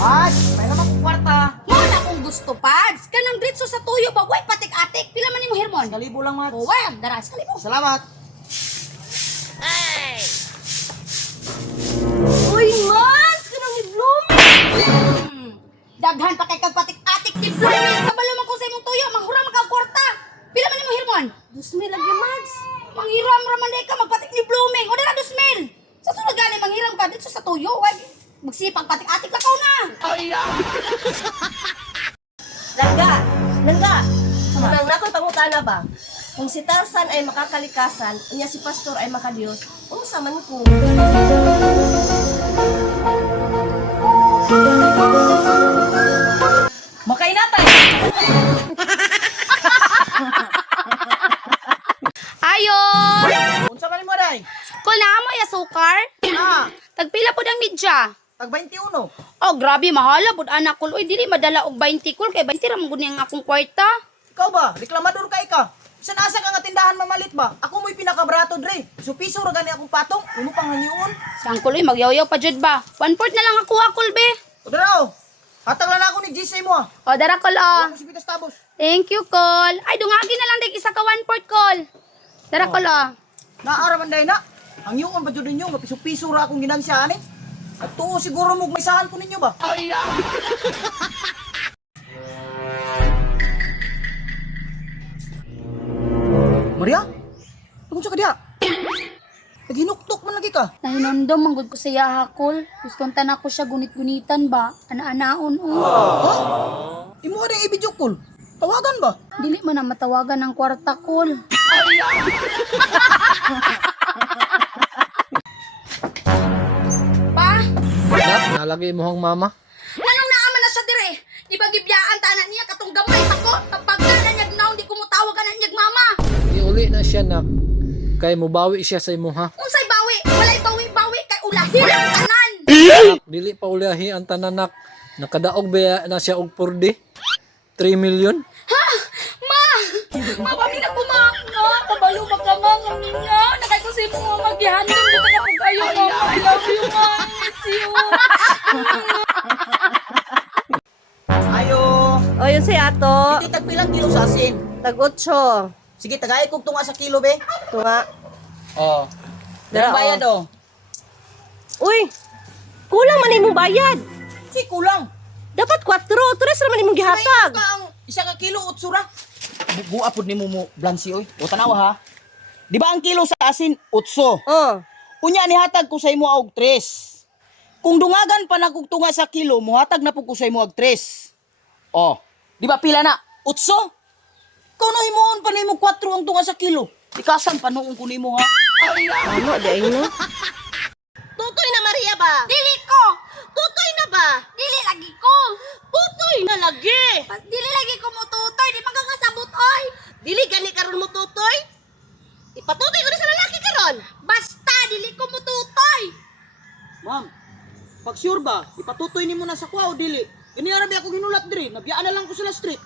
Ay, may naman kong kwarta. Mo na kung gusto, Pads. Kanang dritso sa tuyo ba? Way patik-atik. Pila man ni mo, Hermon? Kalibo lang, Mads. O, way, daras. Kalibo. Salamat. Uy, Mads! Kanang ni Blooming! Daghan pa kay kag patik-atik ni Blooming. Kabalo man ko sa imong tuyo. Manghuram ka og kwarta. Pila man ni mo, Hermon? 2,000 lagi, Mads. Manghiram raman ka magpatik ni Blooming. O, dara 2,000. Sa sunod gani, manghiram ka dito sa tuyo. Way, magsipag patik-atik ka ko na. Langga, unang nakoy pangutana ba? Kung si Tarzan ay makakalikasan, unya si Pastor ay makadiyos, unsa man ko? Makainatay. Ayon! Unsa man mo, day? Kung naamoy asukar, Ah, tagpila po ng midya. tag 21. Oh, grabe, mahala pud anak ko. Uy, dili madala og 20 kul kay 20 ra man gud ang akong kwarta. Ikaw ba? Reklamador ka ika. Sa nasa ka nga tindahan mamalit ba? Ako mo'y pinakabrato, dre. Piso-piso ra gani akong patong. Uno pang hangiun. Sang kuloy magyaw-yaw pa jud ba? 1/4 na lang ako kul be. O daraw. Hatag lang ako ni Gisay mo, ah. O dara kol Wala oh. ko si Pitas Tabos. Thank you kol. Ay dungagi na lang dig isa ka 1/4 kol. Dara kol oh. Naara man day na. Hangiun ba jud ninyo nga piso-piso ra akong ginansyahan eh. At tuo siguro mo maisahan ko ninyo ba? Maria? Anong sa ka diha? Naghinuktok man lagi ka. Nahinondom man gud ko sa yaha kol. Guston tanan ko siya gunit-gunitan ba? Ana-anaon oh. Ha? Imo ka rin i-video call. Tawagan ba? Dili man na matawagan ng kwarta kol. Pa, Nalagay mo hang mama. anong naaman na siya dire? Di ba gibyaan tanan niya katong gamay pa ko? Kapag na niyag naon di ko mo tawag ka na niyag mama. Iuli na siya nak. Kay mubawi siya sa imuha. Unsay bawi? Walay bawi-bawi kay ulahi ang tanan. Nak, dili pa uliahi ang tananak. Nakadaog ba na siya og purdi? 3 million? Ha? Ma! Ma, kami na po ma! Ma, kabalo ba ka ma? Nga, nakay ko sa imo nga maghihandin mo ka kung kayo ma. I love you ma. I miss you. Ayo. O yun si Ato, Hindi tagpilang kilo sa asin. tag-8. Sige, tagay kog tunga sa kilo be. Tunga. Oh. Dara, Dara bayad oh. Uy, kulang man imong bayad. Si kulang. Dapat 4, 3 ra man imong gihatag. Ka ang isa ka kilo utsura. Buwa pud nimo mo blansi oy. O tanawa ha. Di ba ang kilo sa asin utso? Oh, Unya ni hatag ko sa imo og 3. Kung dungagan pa na kog tunga sa kilo, muhatag na pud ko sa imo og 3. Oh, di ba pila na? Utso? Kung no himuon pa nimo 4 ang tunga sa kilo. Ikasan pa noong ko nimo ha. ano di ay no? Tutoy na Maria ba? Dili ko! Tutoy na ba? Dili lagi ko! Tutoy na lagi. Dili lagi ko mututoy. Di magkakasabot oy. Dili gani karon mo tutoy? Ipatutoy ko na sa lalaki karon. Basta, dili ko mututoy. Ma'am, pag sure ba, ipatutoy nimo na sa kwa o dili? Ini arabi ako ginulat diri, nabiyaan na lang ko sila street.